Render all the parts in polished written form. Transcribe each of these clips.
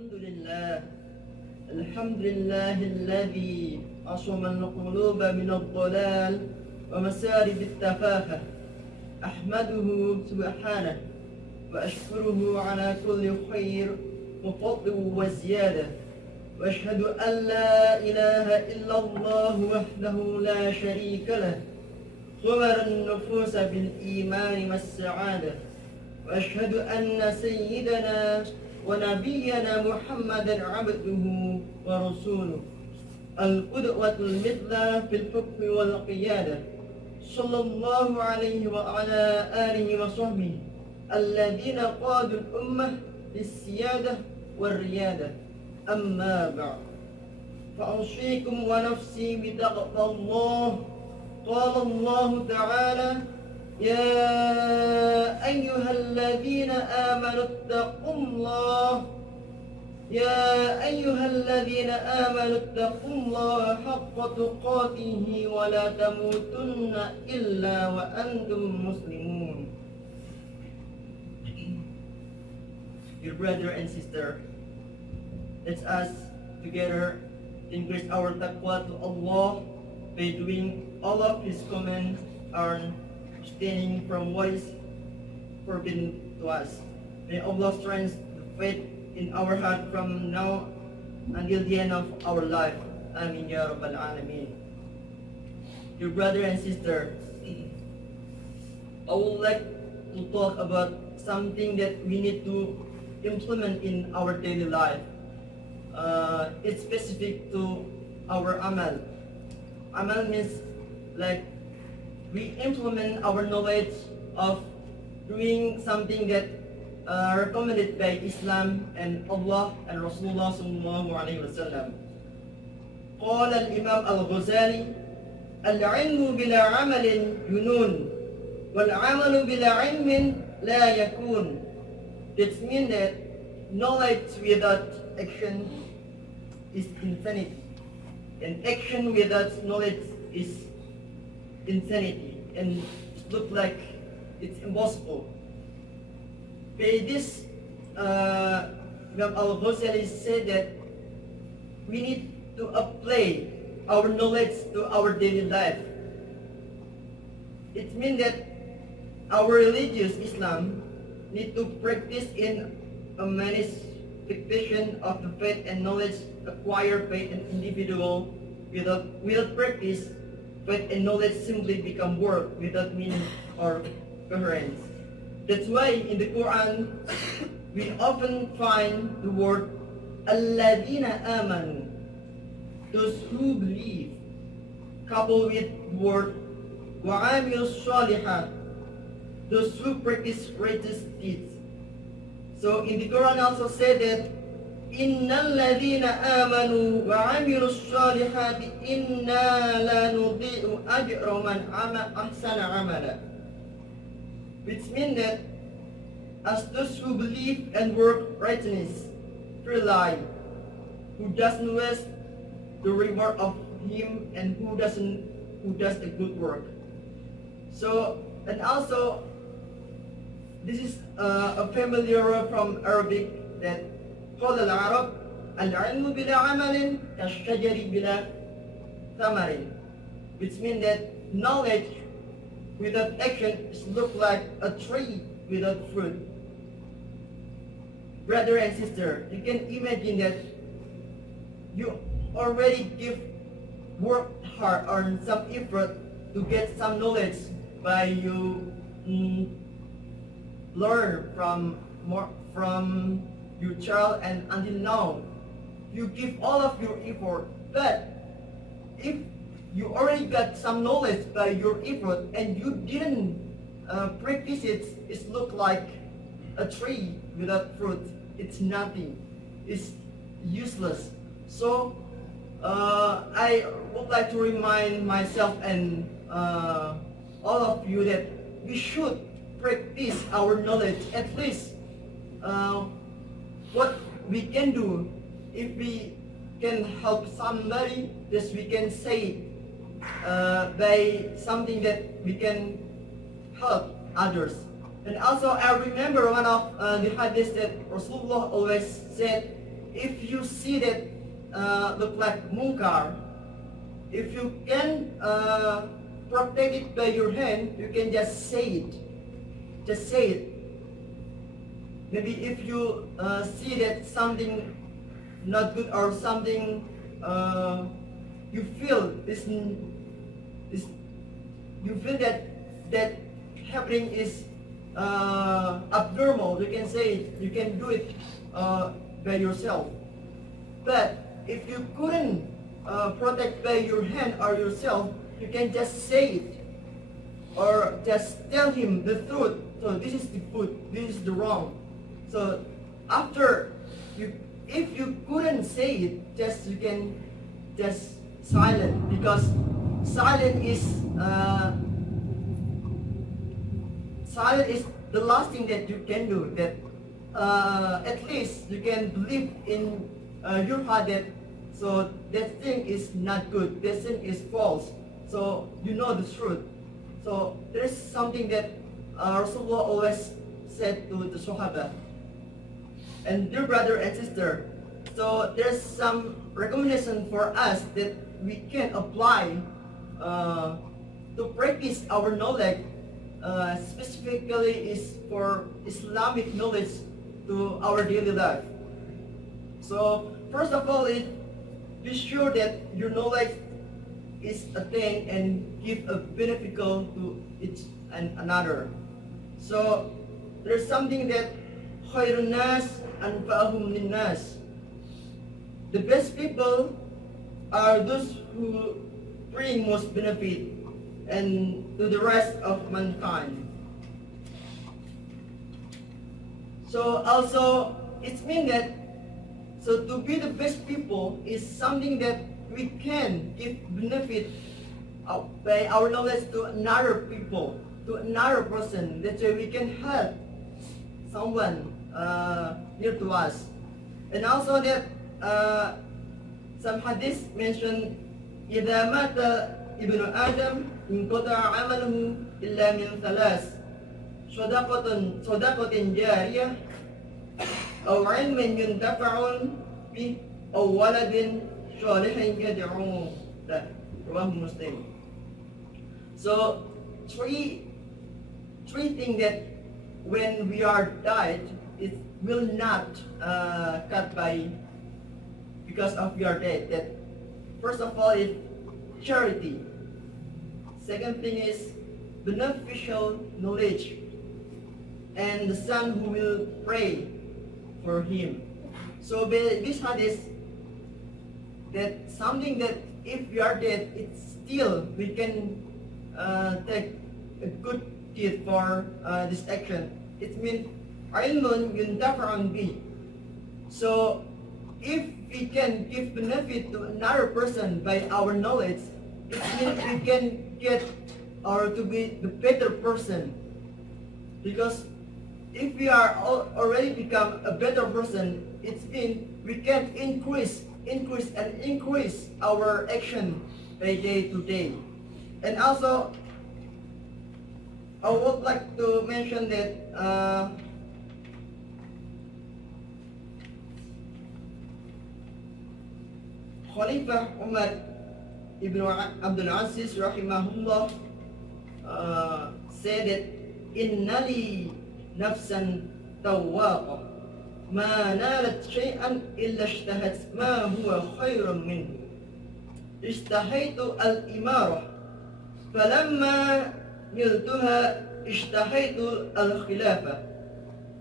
الحمد لله الذي عصم القلوب من الضلال ومسارب التفاهة. أحمده سبحانه وأشكره على كل خير وفضل وزيادة، وأشهد أن لا إله إلا الله وحده لا شريك له خبر النفوس بالإيمان والسعادة، وأشهد أن سيدنا ونبينا محمدا عبده ورسوله القدوة المثلى في الحكم والقيادة، صلى الله عليه وعلى آله وصحبه الذين قادوا الأمة للسيادة والريادة. أما بعد، فأوصيكم ونفسي بتقوى الله. قال الله تعالى: يا أيها الذين آمنوا اتقوا الله اتقوا الله حق تقاته ولا تموتن إلا وأنتم مسلمون. Dear brother and sister, let us together increase our taqwa to Allah by doing all of His commands and abstaining from what is forbidden to us. May Allah strengthen the faith in our heart from now until the end of our life. Amin ya Rabbal Alameen. Dear brother and sister, I would like to talk about something that we need to implement in our daily life. It's specific to our amal. Amal means like we implement our knowledge of doing something that recommended by Islam and Allah and Rasulullah sallallahu alaihi wasallam. قال الإمام الغزالي: العلم بلا عمل جنون والعمل بلا علم لا يكون. This means that knowledge without action is insanity, and action without knowledge is insanity, and it looks like it's impossible. By this, Imam Al-Ghazali said that we need to apply our knowledge to our daily life. It means that our religious Islam need to practice in a manifestation of the faith and knowledge acquired by an individual. Without practice, faith and knowledge simply become work without meaning or coherence. That's why in the Quran we often find the word alladhina amanu, those who believe, coupled with the word wa'amilus shalihat, those who practice righteous deeds. So in the Quran also said that innal ladhina amanu wa amilus shalihati inna la nudhi'u ajra man ahsana amala, which means that as those who believe and work righteousness through life, who doesn't waste the reward of him and who does a good work. So, and also this is a familiar word from Arabic that قال العرب العلم بلا عمل كالشجر بلا ثمر, which means that knowledge without action looks like a tree without fruit. Brother and sister, you can imagine that you already work hard on some effort to get some knowledge by you learn from your child, and until now you give all of your effort. But if you already got some knowledge by your effort and you didn't practice it, it look like a tree without fruit. It's nothing. It's useless. So I would like to remind myself and all of you that we should practice our knowledge. At least what we can do, if we can help somebody, this we can say by something that we can help others. And also I remember one of the hadiths that Rasulullah always said, if you see that look like munkar, if you can protect it by your hand, you can just say it. Just say it. Maybe if you see that something not good or something you feel this you feel that happening is abnormal, you can say it, you can do it by yourself. But if you couldn't protect by your hand or yourself, you can just say it or just tell him the truth. So this is the good, this is the wrong. So after you, if you couldn't say it, just you can just silent, because silent is the last thing that you can do. That at least you can believe in your heart that so that thing is not good, that thing is false. So you know the truth. So there is something that Rasulullah always said to the Sahaba. And dear brother and sister, so there's some recommendation for us that we can apply to practice our knowledge, specifically is for Islamic knowledge to our daily life. So first of all, be sure that your knowledge is attained and give a beneficial to each and another. So there's something that khairun nas anfa'uhum linnas. The best people are those who bring most benefit and to the rest of mankind. So also it means that so to be the best people is something that we can give benefit by our knowledge to another people, to another person. That way we can help someone near to us. And also that some hadith mention إذا مات ابن آدم انقطع عمله إلا من ثلاث صدقة جارية أو علم ينتفع به أو ولد صالح يدعو له. رواه Muslim. So three things that when we are died, it will not cut by because of your death. That first of all is charity. Second thing is beneficial knowledge, and the son who will pray for him. So this hadith that something that if we are dead, it's still we can take a good deed for this action. It means ilmun yuntafa'un bi. So if we can give benefit to another person by our knowledge, it means we can get or to be the better person. Because if we are already become a better person, it means we can increase our action by day to day. And also, I would like to mention that Khalifah Umar ibn Abdul Aziz rahimahullah said that innali nafsan tawwaqa ma nalat shay'an illa ishtahat ma huwa khayrun minhu ishtahaytu al-imara falamma niltuha ishtahaytu al-khilafah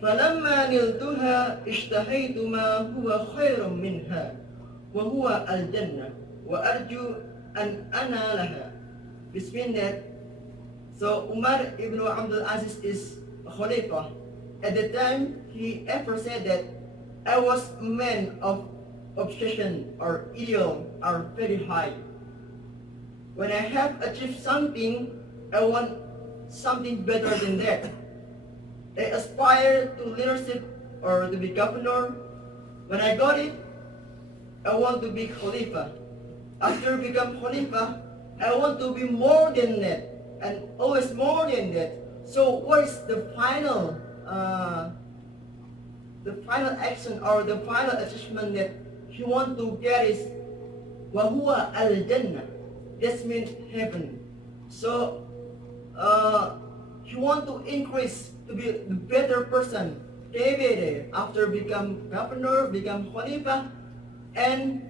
falamma niltuha ishtahaytu ma huwa khayrun minha wa huwa al-jannah wa arju an analaha. This means that so Umar ibn Abdul Aziz is a Khalifah. At the time, he ever said that I was a man of obsession or ideal are very high. When I have achieved something, I want something better than that. I aspire to leadership or to be governor. When I got it, I want to be Khalifa. After become Khalifa, I want to be more than that and always more than that. So what is the final the final action or the final achievement that he want to get is وَهُوَ al-Jannah. That means heaven. So he want to increase to be the better person day by day after become governor, become Khalifah, and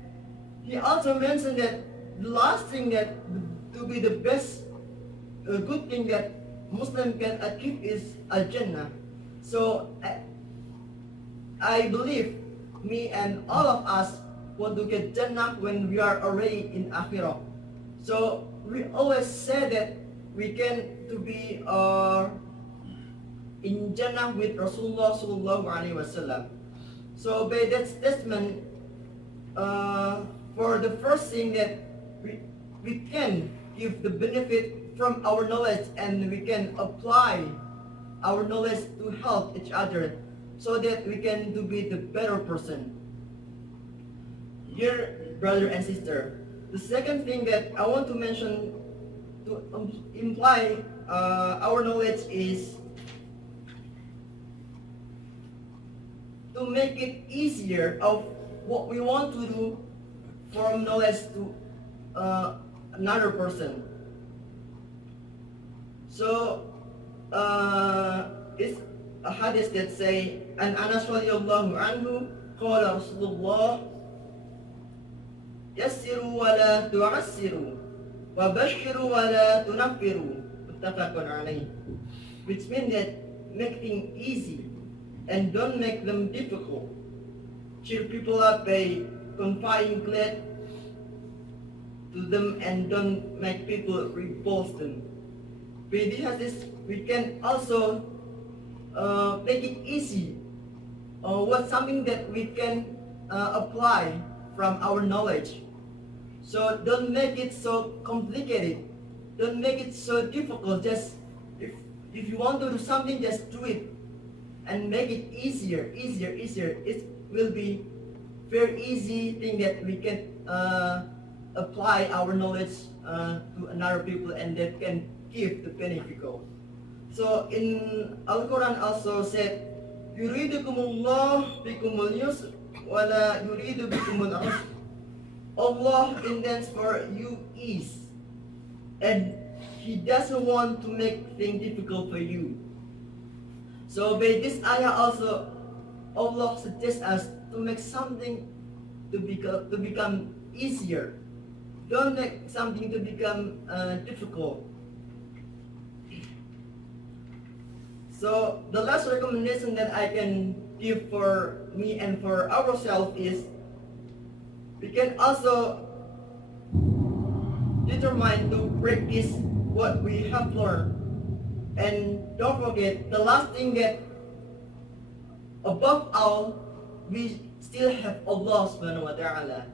he also mentioned that the last thing that to be the best good thing that Muslim can achieve is al-Jannah. So I believe me and all of us want to get Jannah when we are already in Akhirah. So we always say that we can to be in Jannah with Rasulullah sallallahu alaihi wasallam. So by that statement, for the first thing that we can give the benefit from our knowledge and we can apply our knowledge to help each other so that we can to be the better person. Dear brother and sister, the second thing that I want to mention to imply our knowledge is to make it easier of what we want to do from knowledge to another person. So it's a hadith that say, "An Anas radhiyallahu anhu qala Rasulullah yassiru wa la tu'assiru wa bashiru wa la tunaffiru." Muttafaqun alayh. Which means that make things easy and don't make them difficult. Cheer people up by confiding glad to them and don't make people repulse them. With this hadith, we can also make it easy. What's something that we can apply from our knowledge. So don't make it so complicated. Don't make it so difficult. Just if you want to do something, just do it and make it easier. It will be very easy thing that we can apply our knowledge to another people and that can give the benefit. So in Al-Quran also said, "Yuridukumullah bikumul yusr wala yuridu bikumul usr." Allah intends for you ease, and He doesn't want to make things difficult for you. So by this ayah also, Allah suggests us to make something to become easier. Don't make something to become difficult. So the last recommendation that I can give for me and for ourselves is we can also determine to practice what we have learned. And don't forget, the last thing that above all, we still have Allah subhanahu wa ta'ala.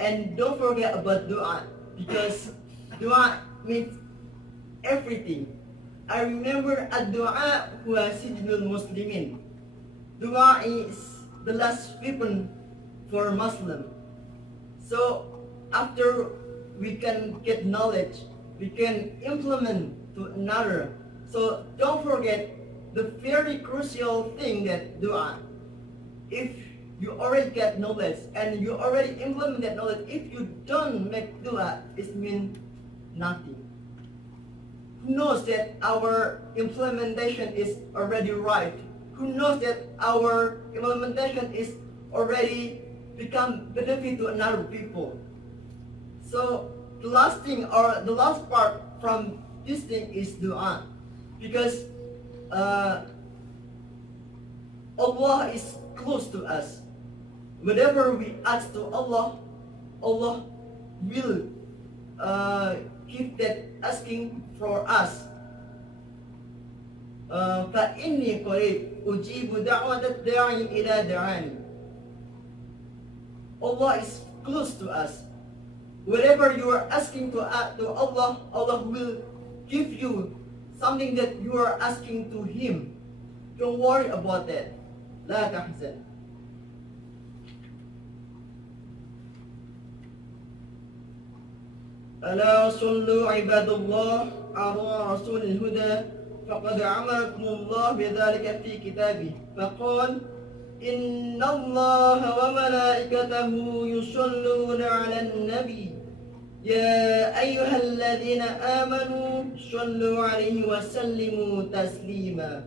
And don't forget about dua, because dua means everything. I remember ad-du'a huwa sijnul muslimin. Dua is the last weapon for Muslim. So after we can get knowledge, we can implement to another. So don't forget the very crucial thing that dua. If you already get knowledge and you already implement that knowledge, if you don't make dua, it means nothing. Who knows that our implementation is already right? Who knows that our implementation is already become benefit to another people? So the last thing or the last part from this thing is dua, because Allah is close to us. Whatever we ask to Allah, Allah will give that asking for us. فَإِنِّي قَرِيبٌ أُجِيبُ دَعْوَةَ الدَّاعِ إِلَى دَعَانِ. Allah is close to us. Whatever you are asking to Allah, Allah will give you something that you are asking to Him. Don't worry about that. لا تحزن. ألا صلوا عباد الله على رسول الهدى فقد أمركم الله بذلك في كتابه فقال إن الله وملائكته يصلون على النبي يا أيها الذين آمنوا صلوا عليه وسلموا تسليما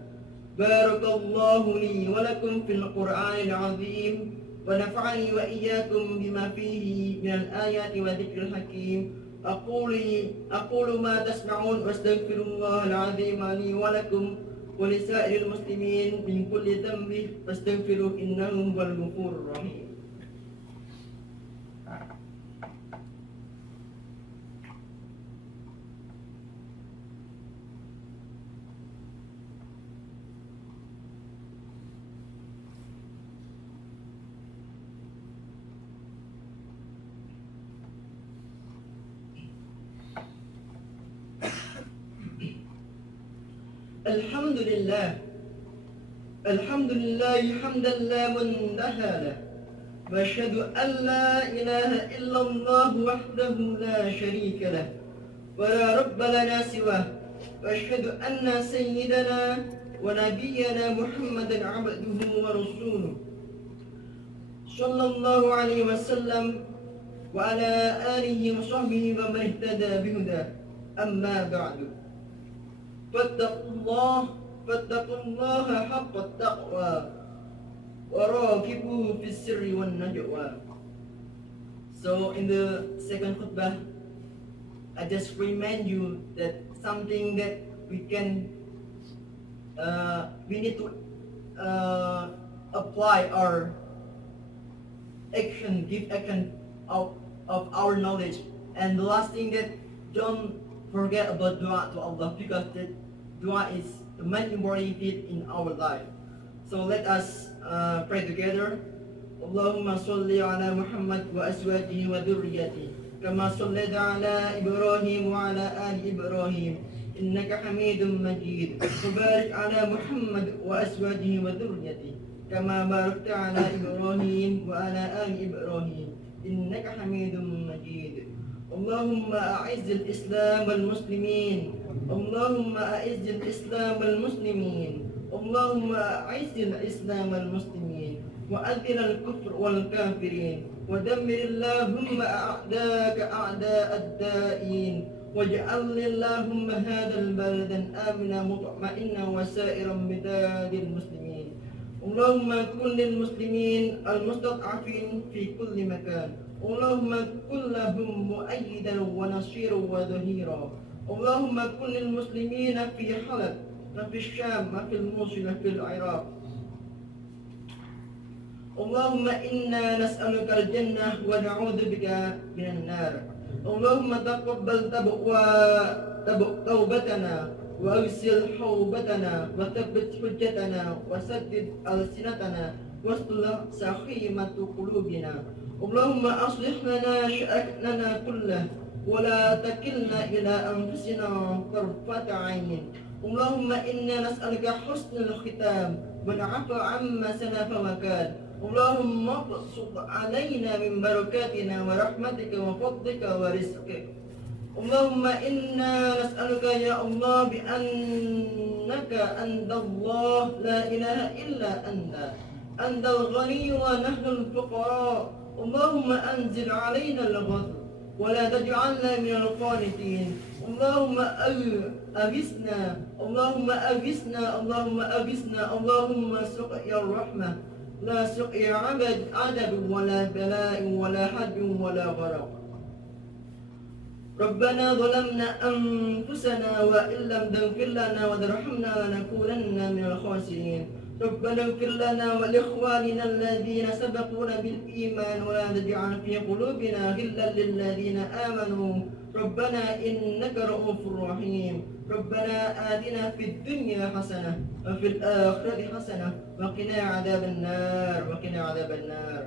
بارك الله لي ولكم في القرآن العظيم ونفعني وإياكم بما فيه من الآيات وذكر الحكيم أقول ما تسمعون واستغفر الله العظيم لي ولكم ولسائر المسلمين من كل ذنب فاستغفروه إنه هو الغفور الرحيم. الحمد لله حمدا لا منتهى له وأشهد أن لا إله إلا الله وحده لا شريك له ولا رب لنا سواه وأشهد أن سيدنا ونبينا محمدا عبده ورسوله صلى الله عليه وسلم وعلى آله وصحبه ومن اهتدى بهداه أما بعد فاتقوا الله حق التقوى وراقبوه في السر والنجوى. So in the second khutbah, I just remind you that something that we need to apply our action, give action of our knowledge. And the last thing that don't forget about dua to Allah, because that dua is the main important thing in our life. So let us pray together. Allahumma salli ala Muhammad wa azwajihi wa dhurriyyatihi kama sallaita ala Ibrahim wa ala ali Ibrahim innaka Hamidum Majid. Wa barik ala Muhammad wa azwajihi wa dhurriyyatihi kama barakta ala Ibrahim wa ala ali Ibrahim innaka Hamidum Majid. Allahumma a'izz al-Islam wal-Muslimin. Allahumma a'izz al-Islam wal-Muslimin. Allahumma a'izz al-Islam wal-Muslimin wa adhil al-kufr wal-kafirin wa dammir Allahumma a'daka a'da' ad-da'in waj'al Allahumma hadha al-baladan amina mutma'inna wa sa'iran bidadil muslimin. Allahumma kun lil muslimin al-mustad'afin fi kulli makan. Allahumma kun lahum mu'ayyidan wa nasiran wa dhahira. Allahumma kun lil muslimina fi Halal wa fi Syam wa fi Mosul wa fi Iraq. Allahumma inna nas'aluka al-jannah wa na'udzu bika minan nar. Allahumma taqabbal tawbatana wa agsil hawbatana wa thabbit hujjatana wa saddid alsinatana wastul sahimatu qulubina. Allahumma aslih lana sha'nana kullah wa la takilna ila anfusina tarfata 'ain. Allahumma inna nas'aluka husnul khitam wa na'fu 'amma salafa wa kan. Allahumma absut 'alaina min barakatina wa rahmatika wa fadlika wa rizqika. Allahumma inna nas'aluka ya Allah bi annaka antallah la ilaha illa anta antal ghani wa nahnu al-fuqara. Allahumma anzil 'alaina al-ghadab wa la taj'alna min al-qanitin. Allahumma aghithna Allahumma aghithna Allahumma aghithna Allahumma suqya ar-rahmah la suqya 'adab wa la bala'in wa la hadbin wa la gharaq. ربنا ظلمنا أنفسنا وإن لم تغفر لنا وترحمنا لنكونن من الخاسرين. ربنا اغفر لنا ولإخواننا الذين سبقونا بالإيمان ولا تجعل في قلوبنا غلا للذين آمنوا ربنا إنك رؤوف رحيم. ربنا آتنا في الدنيا حسنة وفي الآخرة حسنة وقنا عذاب النار.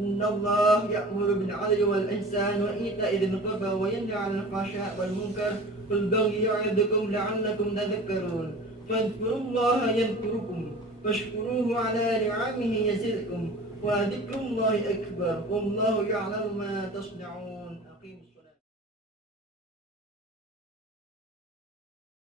إن الله يأمر بالعدل والإحسان وإيتاء ذي القربى وينهى عن الفحشاء والمنكر والبغي يعظكم لعلكم تذكرون. فاذكروا الله يذكركم واشكروه على نعمه يزدكم وذكر الله أكبر والله يعلم ما تصنعون.